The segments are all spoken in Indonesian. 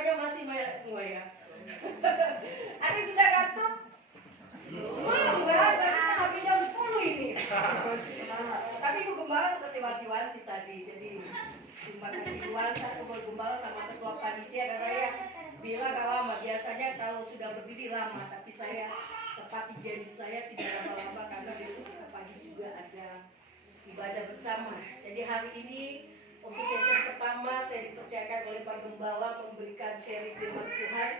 suaranya masih banyak semua ya. Ada yang sudah gantung? Belum kan? Habis jam 10 ini. Tapi Ibu Gembala sudah wanti-wanti tadi. Jadi cuma kasih uang satu Ibu Gembala sama ketua panitia dan saya bilang gak lama. Biasanya kalau sudah berdiri lama, tapi saya tepati janji saya tidak lama-lama karena besok pagi juga ada ibadah bersama. Jadi hari ini untuk sesi pertama saya dipercayakan oleh Pak Gembala memberikan sharing firman Tuhan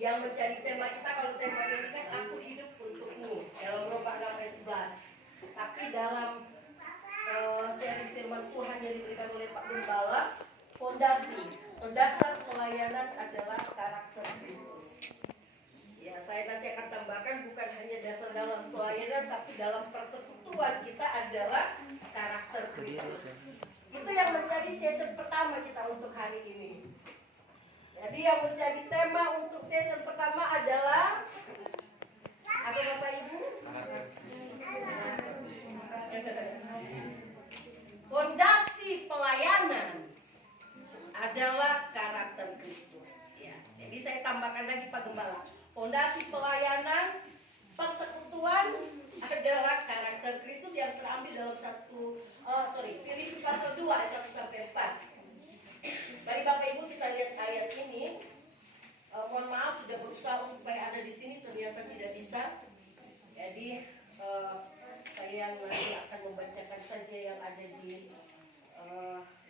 yang menjadi tema kita. Kalau tema ini kan aku hidup untukmu dalam Roma 6 ayat 11. Tapi dalam sharing firman Tuhan yang diberikan oleh Pak Gembala, fondasi atau dasar pelayanan adalah karakter Kristus. Ya, saya nanti akan tambahkan bukan hanya dasar dalam pelayanan, tapi dalam persekutuan kita adalah karakter Kristus. Itu yang menjadi sesi pertama kita untuk hari ini. Jadi yang menjadi tema untuk sesi pertama adalah apa Bapak Ibu? Fondasi pelayanan adalah karakter Kristus. Ya, jadi saya tambahkan lagi Pak Gembala. Fondasi pelayanan persekutuan adalah karakter Kristus yang terambil dalam Filipi pasal 2 ayat 1 sampai 4. Bagi Bapak Ibu kita lihat ayat ini. Mohon maaf sudah berusaha supaya ada di sini ternyata tidak bisa. Jadi saya nanti akan membacakan saja yang ada di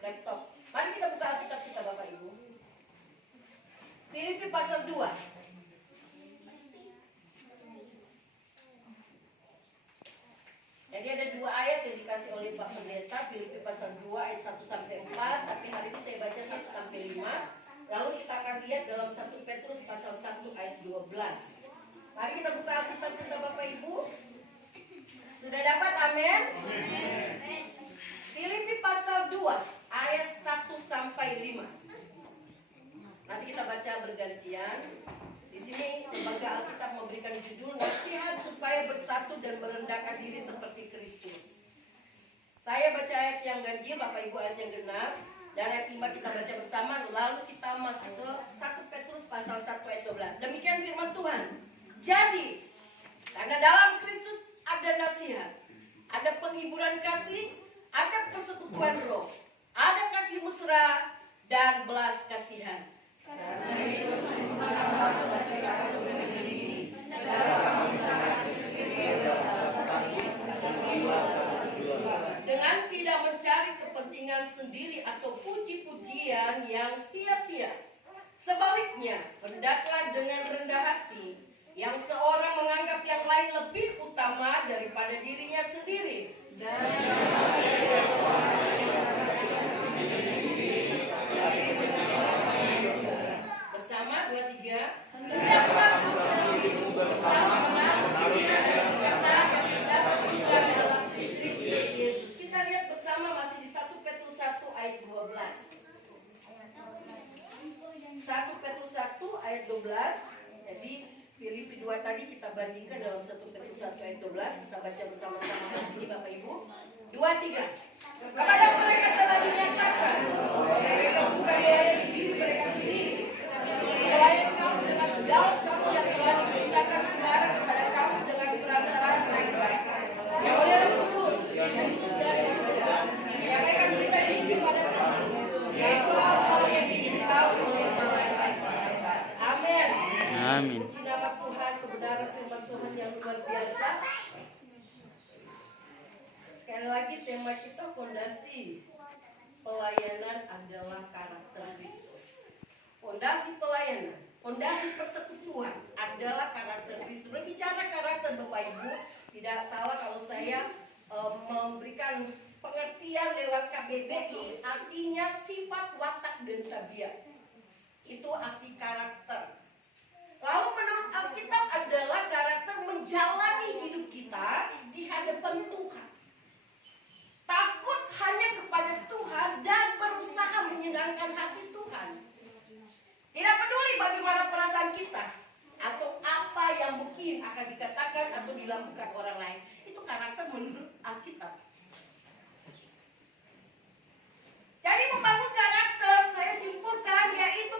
laptop. Mari kita buka Alkitab kita Bapak Ibu. Filipi pasal 2. Jadi ada dua ayat yang dikasih oleh Pak Pendeta, Filipi pasal 2 ayat 1 sampai 4, tapi hari ini saya baca 1 sampai 5. Lalu kita akan lihat dalam 1 Petrus pasal 1 ayat 12. Mari kita buka Alkitab kita Bapak Ibu. Sudah dapat? Amin. Filipi pasal 2 ayat 1 sampai 5. Nanti kita baca bergantian. Di sini lembaga Alkitab memberikan judul nasihat supaya bersatu dan merendahkan diri seperti Kristus. Saya baca ayat yang ganjil, Bapak Ibu ayat yang genap, dan ayat 5 kita baca bersama. Lalu kita masuk ke 1 Petrus pasal 1 ayat 12. Demikian firman Tuhan. Jadi, karena dalam Kristus ada nasihat, ada penghiburan kasih, ada persekutuan roh, ada kasih mesra dan belas kasihan. Karena itu dengan tidak mencari kepentingan sendiri atau puji-pujian yang sia-sia. Sebaliknya, hendaklah dengan rendah hati, yang seorang menganggap yang lain lebih utama daripada dirinya sendiri. Bersama 2-3. Hendaklah bersama mengenal dan perkasaan yang terdapat juga dalam Kristus Yesus. Kita lihat bersama masih di 1 Petrus 1 ayat 12. 1 Petrus 1 ayat 12. Jadi Filipi 2 tadi kita bandingkan dalam 1 Petrus 1 ayat 12. Kita baca bersama-sama hari ini Bapak Ibu. 2-3. Kepada mereka telah dinyatakan mereka bukan melayani diri mereka sendiri, melayani kamu dengan segala sesuatu yang telah diperintahkan sekarang kepada kamu dengan perantaraan mereka yang oleh Roh Kudus dan diutus dari surga menyampaikan berita ini kepada kamu, yaitu hal-hal yang ingin diketahui oleh malaikat. Amin. Amin. Puji nama Tuhan, kebenaran firman Tuhan yang luar biasa. Sekali lagi tema kita fondasi pelayanan adalah karakter Kristus. Fondasi pelayanan, fondasi persekutuan adalah karakter Kristus. Berbicara karakter Bapak Ibu, tidak salah kalau saya memberikan pengertian lewat KBBI, artinya sifat, watak, dan tabiat. Itu arti karakter. Lalu menurut Alkitab adalah karakter menjalani hidup kita di hadapan Tuhan. Takut hanya kepada Tuhan dan berusaha menyenangkan hati Tuhan. Tidak peduli bagaimana perasaan kita atau apa yang mungkin akan dikatakan atau dilakukan orang lain. Itu karakter menurut Alkitab. Jadi membangun karakter, saya simpulkan, yaitu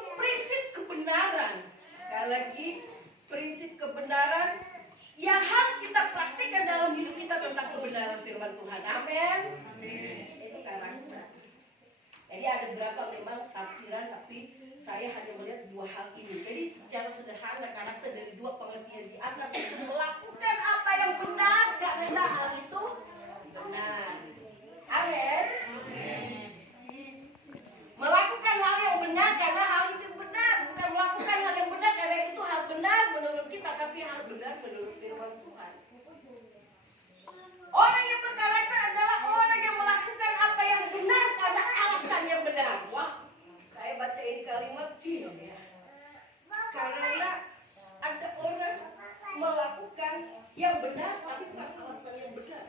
benar, tapi bukan alasan yang benar.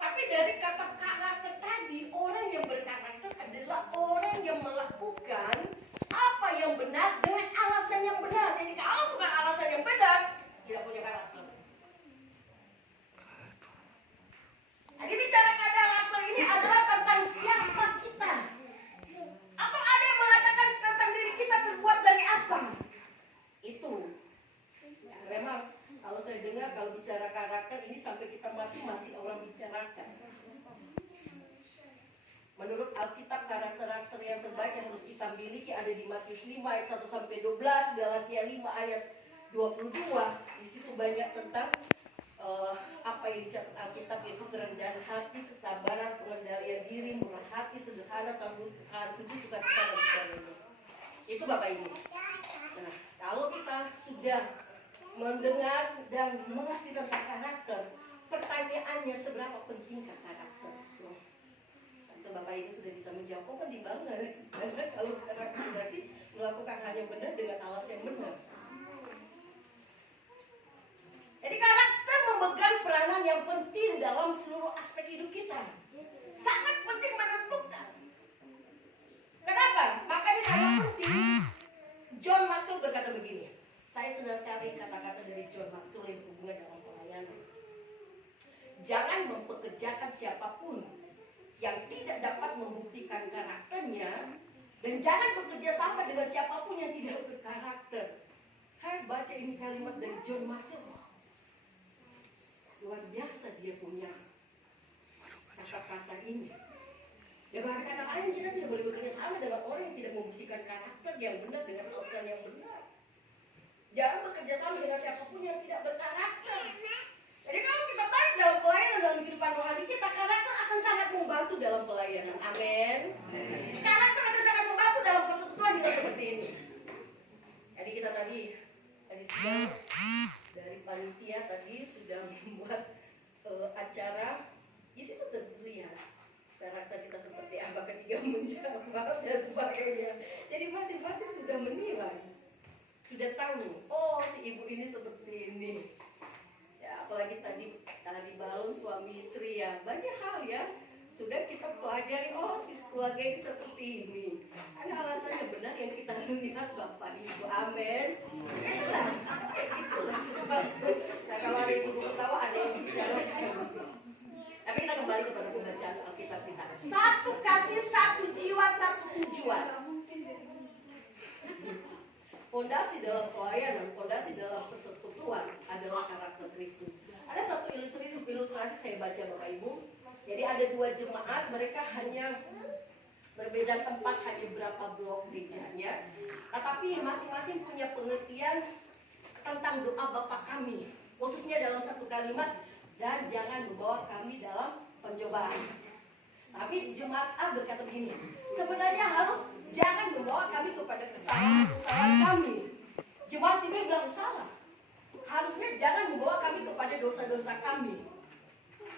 Tapi dari kata karakter tadi, orang yang berkarakter adalah orang yang melakukan apa yang benar dengan alasan yang benar. Jadi kalau bukan alasan yang benar, tidak punya karakter. Jadi bicara karakter ini adalah tentang siapa kita. Atau ada yang mengatakan tentang diri kita terbuat dari apa? Itu. Ya, memang kalau saya dengar kalau bicara karakter ini sampai kita mati masih orang bicarakan. Menurut Alkitab karakter yang terbaik yang harus kita miliki ada di Matius 5 ayat 1 sampai 12, Galatia 5 ayat 22. Di situ banyak tentang apa yang dicatat Alkitab, yaitu kerendahan hati, kesabaran, pengendalian diri, murah hati, sederhana, tahan tujuh, sukacita dan sebagainya. Itu Bapak Ibu. Nah, kalau kita sudah mendengar dan mengerti tentang karakter, pertanyaannya seberapa pentingkah karakter? Tentu Bapak Ibu sudah bisa menjawab, oh penting banget. Karena kalau karakter berarti melakukan hal yang benar dengan alasan yang benar. Jadi karakter memegang peranan yang penting dalam seluruh aspek hidup kita. Sangat penting, menentukan. Kenapa? Makanya sangat penting. John Maxwell berkata begini. Saya senang sekali kata-kata dari John Maxwell yang berhubungan dengan pelayanan. Jangan mempekerjakan siapapun yang tidak dapat membuktikan karakternya, dan jangan bekerja sama dengan siapapun yang tidak berkarakter. Saya baca ini kalimat dari John Maxwell. Luar biasa dia punya kata-kata ini. Ya dengan kata lain kita tidak boleh bekerja sama dengan orang yang tidak membuktikan karakter yang benar dengan alasan yang benar. Jangan bekerja sama dengan siapapun yang tidak berkarakter. Jadi kalau kita tarik dalam pelayanan dalam kehidupan rohani kita, karakter akan sangat membantu dalam pelayanan. Amin. Karakter akan sangat membantu dalam persekutuan kita seperti ini. Jadi kita tadi sudah dari panitia tadi sudah membuat acara. Di situ terlihat karakter kita seperti apa ketika menjawab dan sebagainya. Jadi masing-masing sudah menilai, sudah tahu, oh si ibu ini seperti ini. Ya apalagi tadi balon suami istri ya, banyak hal ya sudah kita pelajari, oh si keluarga ini seperti ini. Ada alasannya benar yang kita lihat Bapak Ibu. Amin. Itulah sesuatu. Nah kalau ada yang ibu ketawa, ada yang bicara. Tapi kita kembali kepada pembacaan Alkitab kita. Satu kasih, satu jiwa, satu tujuan. Fondasi dalam pelayanan, fondasi dalam persekutuan adalah karakter Kristus. Ada satu ilustrasi saya baca Bapak Ibu. Jadi ada dua jemaat, mereka hanya berbeda tempat, hanya berapa blok gerejanya. Tetapi masing-masing punya pengertian tentang doa Bapa kami. Khususnya dalam satu kalimat, dan jangan membawa kami dalam pencobaan. Tapi jemaat A berkata begini, sebenarnya harus jangan membawa kami kepada kesalahan kami. Jemaat C bilang salah. Harusnya jangan membawa kami kepada dosa-dosa kami.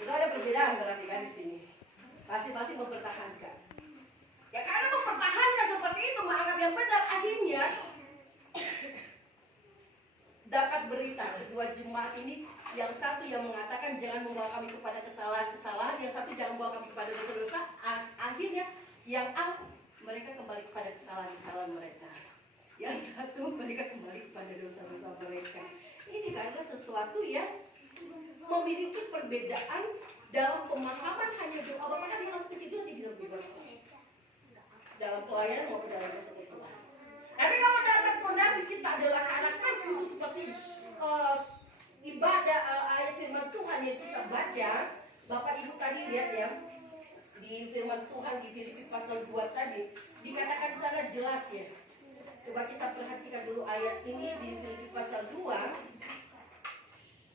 Itu ada perbedaan berarti kan di sini. Masing-masing mempertahankan. Ya karena mempertahankan seperti itu, menganggap yang benar, akhirnya dapat berita kedua jemaat ini, yang satu yang mengatakan jangan membawa kami kepada kesalahan-kesalahan, yang satu jangan membawa kami kepada dosa-dosa. Akhirnya yang A, mereka kembali kepada kesalahan-kesalahan mereka. Yang satu mereka kembali kepada dosa-dosa mereka. Ini karena sesuatu yang memiliki perbedaan dalam pemahaman hanya doa Bapa kami yang kecil itu nanti bisa berubah dalam pelayanan maupun dalam persekutuan. Tapi kalau dasar fondasi kita adalah karakter khusus seperti ibadah ayat firman Tuhan yang kita baca, Bapak Ibu tadi lihat ya di firman Tuhan di Filipi pasal 2 tadi dikatakan sana jelas ya. Coba kita perhatikan dulu ayat ini di Filipi pasal 2.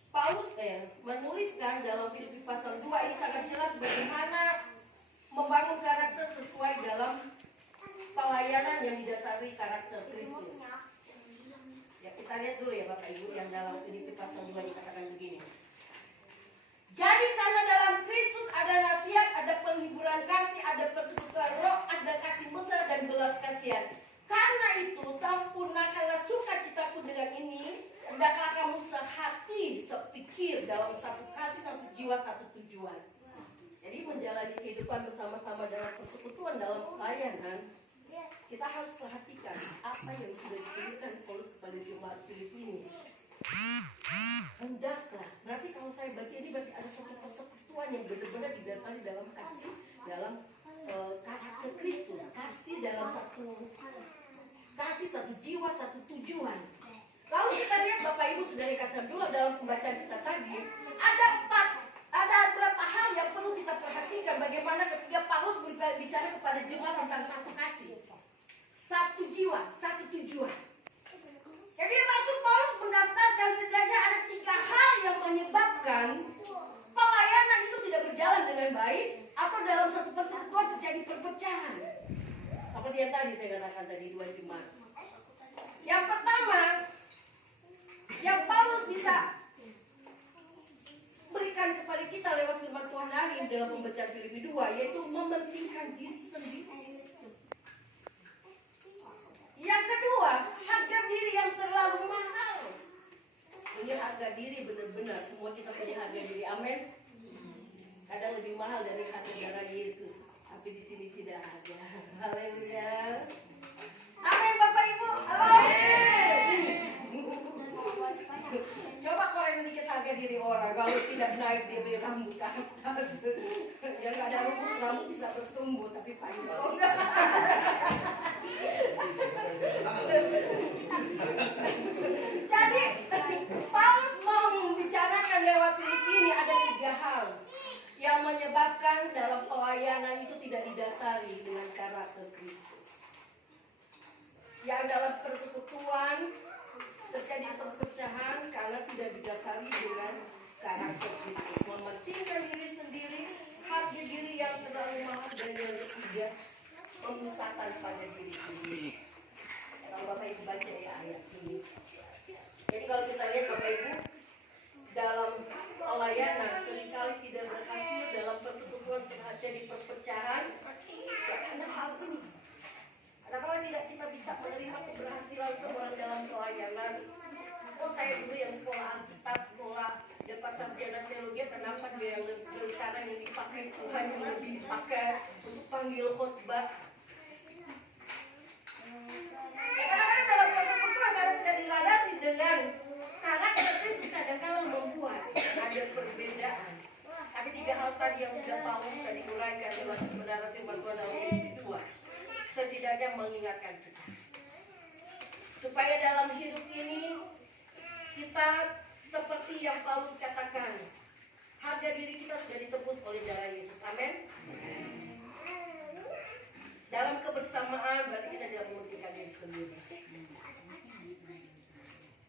Paulus menuliskan dalam Filipi pasal 2 ini sangat jelas bagaimana membangun karakter sesuai dalam pelayanan yang didasari karakter Kristus. Ya kita lihat dulu ya Bapak Ibu yang dalam Filipi pasal 2 dikatakan begini. Jadi karena dalam Kristus ada nasihat, ada penghiburan kasih, ada persekutuan roh, ada kasih mesra dan belas kasihan. Karena itu sempurnakanlah sukacitaku dengan ini, hendaklah kamu dalam satu kasih, satu jiwa, satu tujuan. Jadi menjalani kehidupan bersama-sama dalam persekutuan, dalam pelayanan, kita harus perhatikan apa yang sudah dituliskan Paulus kepada jemaat Filipi. Hendaklah, berarti kalau saya baca ini berarti ada suatu persekutuan yang benar-benar didasari dalam kasih, dalam karakter Kristus, kasih dalam satu jiwa, satu tujuan. Kalau kita lihat Bapak Ibu sudah dikasih dulu dalam pembacaan kita tadi, ada beberapa hal yang perlu kita perhatikan bagaimana ketika Paulus bicara kepada jemaat tentang satu kasih, satu jiwa, satu tujuan. Jadi maksud Paulus mengatakan setidaknya ada 3 hal yang menyebabkan pelayanan itu tidak berjalan dengan baik atau dalam satu persekutuan terjadi perpecahan. Seperti yang tadi saya katakan tadi 2 jemaat. Yang pertama, yang Paulus bisa berikan kepada kita lewat firman Tuhan hari ini dalam pembacaan Filipi 2, yaitu mementingkan diri sendiri. Yang kedua, harga diri yang terlalu mahal. Ini harga diri benar-benar, semua kita punya harga diri, amin. Kadang lebih mahal dari harga darah Yesus, tapi di sini tidak ada. Haleluya. Amin Bapak Ibu. Amin. Coba korek sedikit harga diri orang, kalau tidak naik dia punya rambut ke atas. Yang nggak ada rambut bisa bertumbuh, tapi panjang. Jadi Paulus mau membicarakan lewat Filipi ini ada 3 hal yang menyebabkan dalam pelayanan itu tidak didasari dengan karakter Kristus. Yang dalam persekutuan terjadi perpecahan karena tidak didasari dengan karakter Kristus. Mementingkan diri sendiri, harga diri yang terlalu mahal, dan yang ketiga memusatkan pada diri sendiri. Kalau Bapak Ibu baca ya ayat ini. Jadi kalau kita lihat Bapak Ibu, dalam pelayanan seringkali tidak berhasil, dalam persekutuan terjadi perpecahan ya karena hal ini. Kenapa tidak kita bisa menerima keberhasilan seorang dalam pelayanan? Oh saya dulu yang sekolah Alkitab, sekolah dapat sarjana teologi, kenapa dia yang lebih sekarang yang dipakai Tuhan yang lebih dipakai untuk panggil khotbah? Ya kadang-kadang dalam persekutuan karena tidak dilandasi dengan karakter Kristus, kadang-kadang membuat ada perbedaan. Tapi 3 hal tadi yang sudah Paulus tadi uraikan dalam kebenaran firman Tuhan dalam Filipi 2, setidaknya mengingatkan kita supaya dalam hidup ini kita seperti yang Paulus katakan, harga diri kita sudah ditebus oleh darah Yesus. Amin. Dalam kebersamaan berarti kita tidak mementingkan diri sendiri.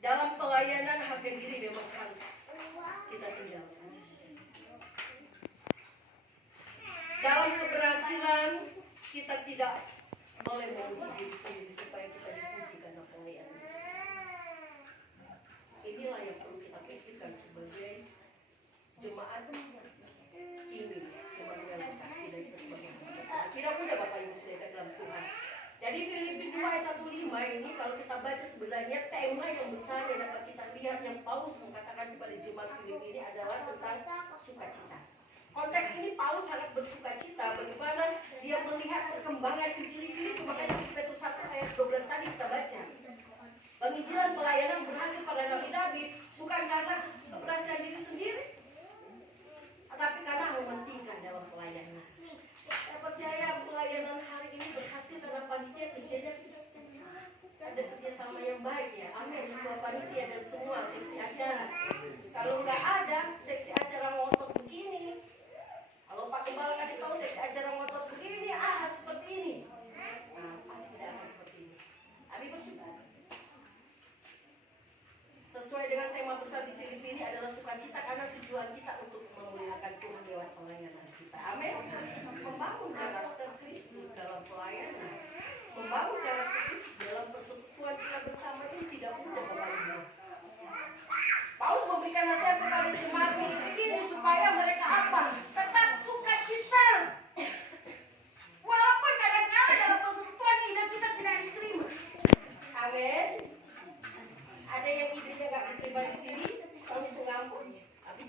Dalam pelayanan harga diri memang harus kita tinggalkan. Dalam keberhasilan kita tidak boleh memuji diri sendiri supaya kita dipuji karena pelayanan. Inilah yang perlu kita pikirkan sebagai jemaat ini, jemaat yang berkasih dan kita sebagai hamba. Tidak mudah Bapak Ibu saudara dalam Tuhan. Jadi Filipi 2 ayat 1-5 ini kalau kita baca sebenarnya tema yang besar yang dapat kita lihat yang Paulus mengatakan kepada jemaat Filipi ini adalah tentang sukacita. Konteks ini Paulus sangat bersukacita bagaimana dia melihat perkembangan Injil Filipi. Makanya di Petrus 1 ayat 12 tadi kita baca, penginjilan pelayanan berhasil pada Nabi Daud bukan karena keberhasilan diri sendiri, tetapi karena mementingkan dalam pelayanan. Saya percaya pelayanan hari ini berhasil karena panitia kerjanya ada kerjasama yang baik ya. Amin. Ketua panitia dan semua seksi acara. Kalau nggak ada seksi acara ngotot begini, kalau Pak Gembala kasih tahu seksi acara ngotot begini, seperti ini, nah pasti tidak akan seperti ini. Tapi bersyukur. Sesuai dengan tema besar di Filipi ini adalah sukacita karena tujuan kita untuk memuliakan Tuhan lewat pelayanan kita. Amin. Membangun karakter Kristus dalam pelayanan, membangun karakter Kristus dalam persekutuan kita bersama ini tidak mudah Bapak Ibu. Paulus memberikan nasihat kepada jemaat Filipi ini supaya mereka apa? Tetap sukacita. Walaupun kadang-kadang dalam persekutuan hidup kita tidak diterima. Amin. Ada yang idenya nggak diterima di sini, kalau bisa ngampun. Tapi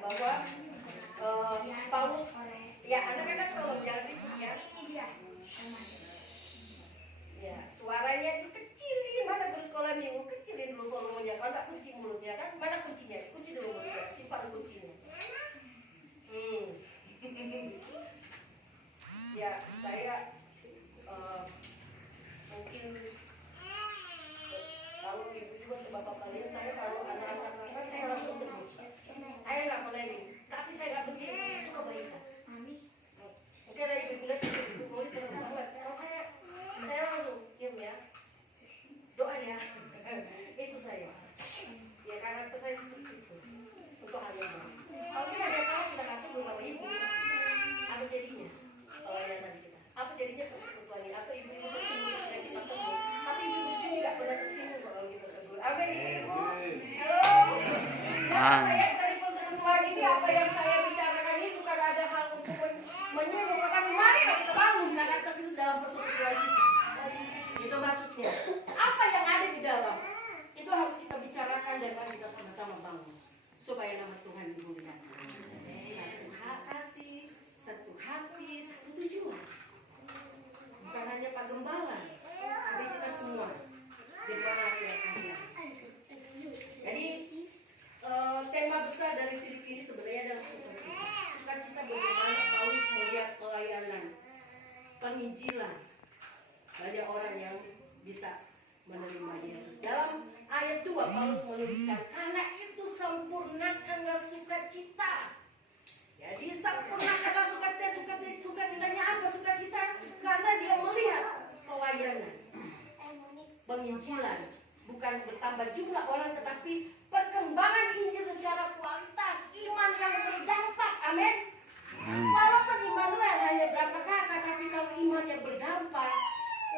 bahwa Paulus, ya anak-anak tolong jangan ribut ya. Ya, suaranya itu kecilin, mana guru sekolah minggu kecilin dulu volumenya, kalau nggak kunci mulutnya kan, mana kuncinya? Kunci dulu mulutnya, simpan kuncinya. Ya, saya mungkin kalau ibu juga ke bapak kalian, saya kalau anak-anak nakal saya langsung tegur. Saya nggak meneling, tapi saya nggak benci, itu kebaikan. Mungkin ada ibu bilang ibu murid terlambat. Kalau saya langsung diam ya, doa ya, itu saya. Ya karakter saya seperti itu untuk agama. Kalau kita ada salah kita kata bapak ibu, apa jadinya? Pelayanan kita, apa jadinya persekutuan ini? Atau ibu-ibu tersebut tidak kita tegur, tapi ibu di sini nggak pernah kesini kalau kita tegur. Amin ibu. Halo. Nah, apa yang dari persekutuan ini, apa yang saya bicarakan ini bukan ada hal untuk menyuruh kami, mari kita bangun karakter Kristus dalam persekutuan kita. Itu maksudnya. Apa yang ada di dalam itu harus kita bicarakan dan mari kita sama-sama bangun supaya nama Tuhan dimuliakan. Satu kasih, satu hati, satu tujuan. Bukan hanya Pak Gembala, tapi kita semua. Jemaat yang ada. Jadi tema besar dari Filipi ini sebenarnya adalah sukacita. Sukacita bagaimana Paulus melihat pelayanan, penginjilan. Banyak orang yang bisa menerima Yesus. Dalam ayat 2 Paulus menuliskan, karena itu sempurnakanlah sukacita. Jadi sempurnakanlah sukacita. Sukacitanya apa sukacita? Karena dia melihat pelayanan, penginjilan. Bukan bertambah jumlah orang, tetapi perkembangan Injil secara kualitas, iman yang berdampak. Amin. Walaupun Immanuel hanya berapa kakak, tapi kalau iman yang berdampak,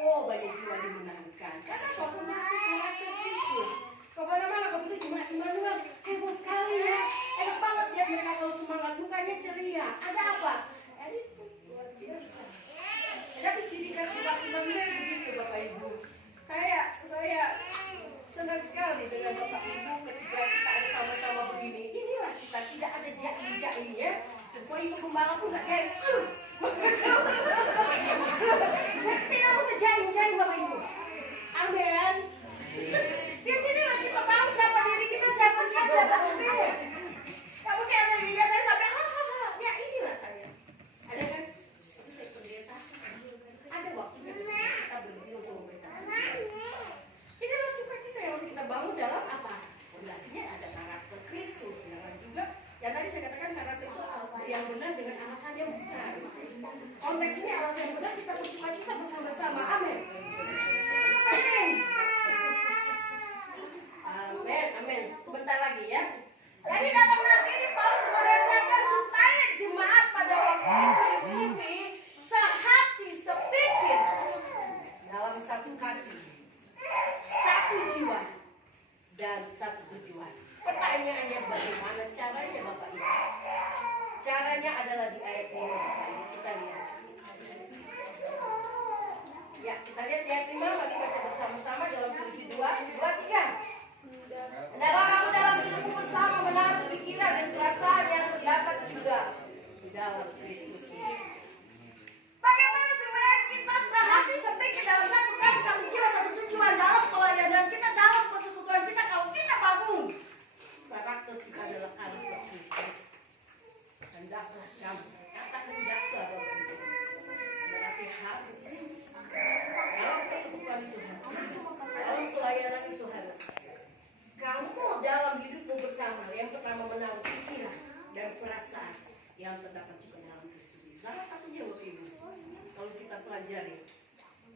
oh banyak jiwa dimenangkan. Karena kombinasi karakter Kristus. Kemana-mana kamu itu cuma Immanuel, heboh sekali ya. Enak banget ya mereka kalau semangat, mukanya ceria. Ada apa? Itu luar biasa. Tapi ciri khas Immanuel begitu Bapak Ibu. Saya senang sekali dengan Bapak Ibu ketika kita ada sama-sama begini. Inilah kita, tidak ada jaim-jaimnya. Wah, ibu gembala pun nggak jaim. Tidak usah jaim-jaim Bapak Ibu. Amin. Di sini lah kita tahu siapa diri kita, siapa siapa. Kamu kayak ada video saya sampai hahaha. Ya inilah saya. Ada kan? Itu saya pendeta. Ada waktunya kita berdiri untuk memberitakan. Inilah sukacita yang harus kita bangun dalam apa? Fondasinya ada karakter Kristus. Dan juga yang tadi saya katakan karakter itu yang benar dengan alasan yang benar. Konteksnya alasan yang benar, kita bersukacita bersama-sama. Amin. Amin. Amin. Amin. Bentar lagi ya. Jadi datang nasi ini Paulus merasakan supaya jemaat pada waktu itu di Filipi sehati, sepikir dalam satu kasih, satu jiwa dan satu tujuan. Pertanyaannya bagaimana caranya Bapak Ibu? Caranya adalah di ayat 5 Bapak Ibu. Kita lihat. Ya, kita lihat di ayat 5. Mari baca bersama-sama dalam Filipi 2, 3. Hendaklah kamu dalam hidupmu bersama menaruh pikiran dan perasaan yang terdapat juga di dalam Kristus Yesus. Bagaimana supaya kita sehati sepikir dalam satu kasih, satu jiwa, satu tujuan dalam pelayanan kita, dalam persekutuan kita. Kalau kita bangun karakter kita adalah karakter Kristus. Hendaklah kamu, kata hendaklah berarti harus dalam persekutuan itu, dalam pelayanan itu harus. Kamu dalam hidupmu bersama, yang pertama menaruh pikiran dan perasaan yang terdapat juga dalam Kristus. Salah satunya Bapak Ibu, kalau kita pelajari,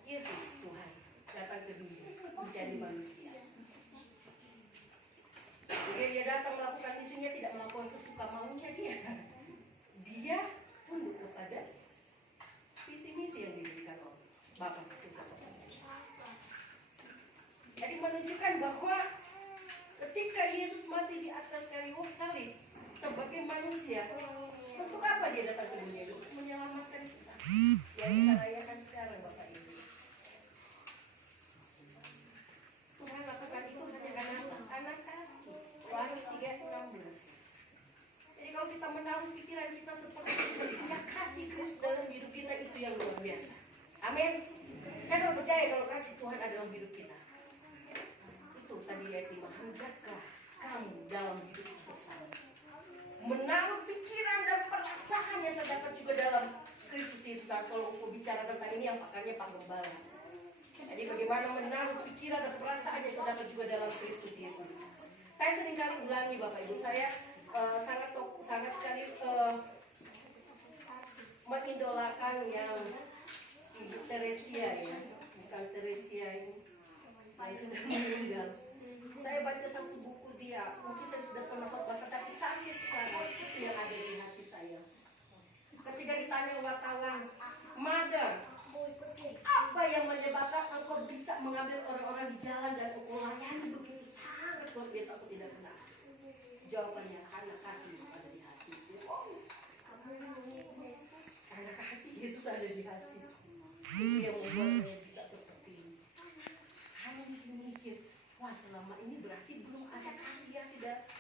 Yesus Tuhan datang ke dunia menjadi manusia. Jika dia datang melakukan misinya, tidak melakukan sesuka maunya dia. Dia tunduk kepada visi misi yang diberikan oleh Bapa di surga. Jadi menunjukkan bahwa ketika Yesus mati di atas kayu salib sebagai manusia, untuk apa dia datang ke dunia? Untuk menyelamatkan kita. Yang kita rayakan sekarang Bapak Ibu. Tuhan lakukan itu hanya karena anak kasih. Yohanes 3:16. Jadi pikiran dan perasaan yang terdapat juga dalam Kristus Yesus. Saya seringkali ulangi Bapak Ibu, saya sangat sekali mengidolakan yang Ibu Teresia ya, bukan Teresia ini, saya sudah meninggal. Saya baca satu buku dia, mungkin saya sudah pernah baca, tapi sampai sekarang itu yang ada di hati saya. Ketika ditanya wartawan, Mother, apa yang menyebabkan engkau bisa mengambil orang-orang di jalan dan engkau layani begitu sangat luar biasa, aku tidak kenal. Jawabannya, karena kasih Yesus ada di hati. Karena kasih Yesus ada di hati. Itu yang membuat saya bisa seperti ini. Saya mikir, wah selama ini berarti belum ada kasih yang tidak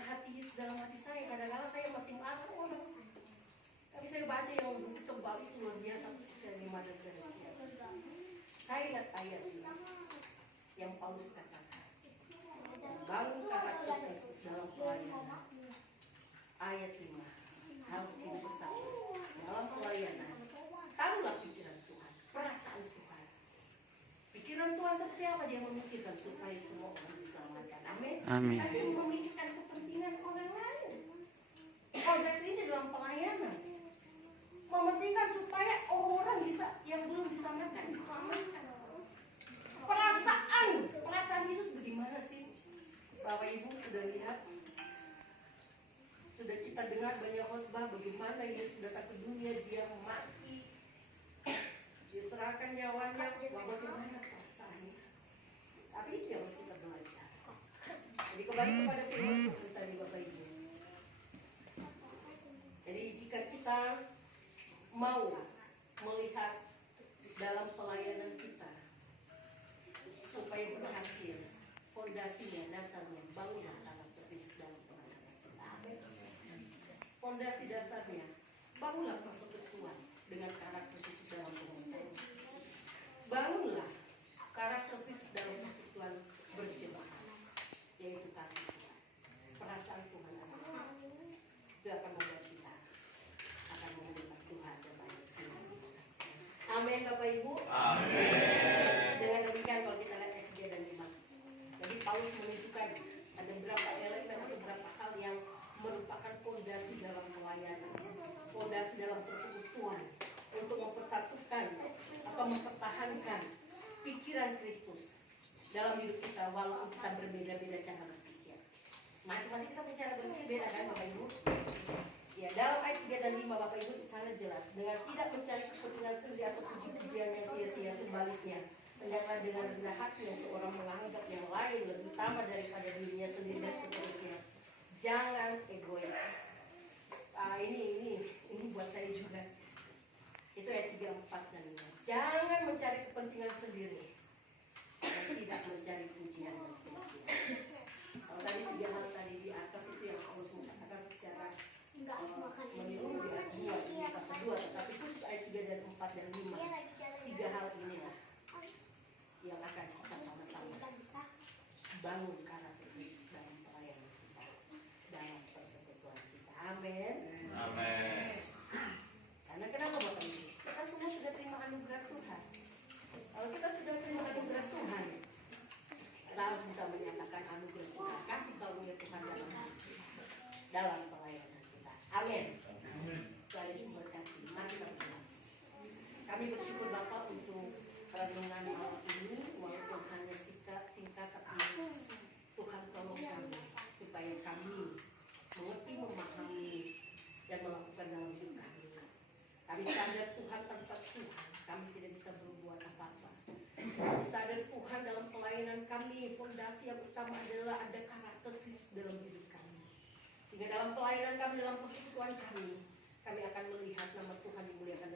hati Yesus dalam hati saya. Kadang-kadang saya masih marah orang. Tapi saya baca yang buku tebal itu luar biasa, saya di Mother Teresa. Saya ingat ayat ini yang Paulus katakan, bangun karakter Kristus dalam pelayanan. Ayat 5, harus hidup bersama dalam pelayanan. Taruhlah pikiran Tuhan, perasaan Tuhan. Pikiran Tuhan seperti apa? Dia memikirkan supaya semua orang diselamatkan. Amin. Amin. Tapi memikirkan kepentingan orang lain. Konteks ini dalam pelayanan. Mementingkan supaya orang bisa yang belum diselamatkan diselamatkan. Perasaan Yesus bagaimana sih? Bapak Ibu sudah lihat, sudah kita dengar banyak khotbah bagaimana Yesus datang ke dunia, dia mati, dia serahkan nyawanya, bagaimana perasaannya. Tapi itu yang harus kita belajar. Jadi kembali kepada firman Tuhan tadi Bapak Ibu. Jadi jika kita mau melihat dalam pelayanan kita supaya berhasil, fondasinya, dasarnya, bangunlah karakter Kristus dalam pelayanan kita. Fondasi dasarnya, bangunlah persekutuan dengan karakter Kristus dalam pelayanan. Bangunlah karakter Kristus dalam persekutuan berjemaah, yaitu kasih Tuhan, perasaan Tuhan ada. Itu akan membuat kita akan menyembah Tuhan dan banyak Tuhan. Amin Bapak Ibu. Amin. Dengan demikian kalau kita lihat ayat 3 dan 5. Jadi Paulus menunjukkan ada beberapa elemen atau beberapa hal yang merupakan fondasi dalam pelayanan, fondasi dalam persekutuan untuk mempersatukan atau mempertahankan pikiran Kristus dalam hidup kita walaupun kita berbeda-beda cara berpikir. Masing-masing kita punya cara berpikir beda kan Bapak Ibu? Ya, dalam ayat 3 dan 5 Bapak Ibu sangat jelas, dengan tidak mencari kepentingan sendiri atau puji-pujian yang sia-sia, sebaliknya hendaklah dengan rendah hati yang seorang menganggap yang lain lebih utama daripada dirinya sendiri dan seterusnya. Jangan egois. Ini buat saya juga. Itu ayat 3, 4 dan 5. Jangan mencari kepentingan sendiri dan tidak mencari pujian yang sia-sia. Kalau tadi 3 hal tadi di atas itu yang harus mengatakan secara menurut di ayat 2, di atas 2, tetapi khusus ayat 3 dan 4 dan 5. 3 hal inilah yang akan kita sama-sama bangun karakter Kristus dalam pelayanan kita, dalam persekutuan kita. Amin. Amin. Karena kenapa Bapak Ibu? Kita semua sudah terima anugerah Tuhan. Kalau kita sudah terima anugerah Tuhan, kita harus bisa menyatakan anugerah Tuhan, kasih karunia Tuhan dalam pelayanan kita. Amin. Tuhan Yesus berkati. Mari kita berdoa. Kami bersyukur Bapak untuk renungan malam ini, walaupun hanya singkat tapi Tuhan tolong kami supaya kami mengerti, memahami dan melakukan dalam hidup kami. Kami sadar Tuhan, tanpa Tuhan kami tidak bisa berbuat apa-apa. Kami sadar Tuhan, dalam pelayanan kami fondasi yang utama adalah ada karakter Kristus dalam hidup kami. Sehingga dalam pelayanan kami, dalam persekutuan kami akan melihat nama Tuhan dimuliakan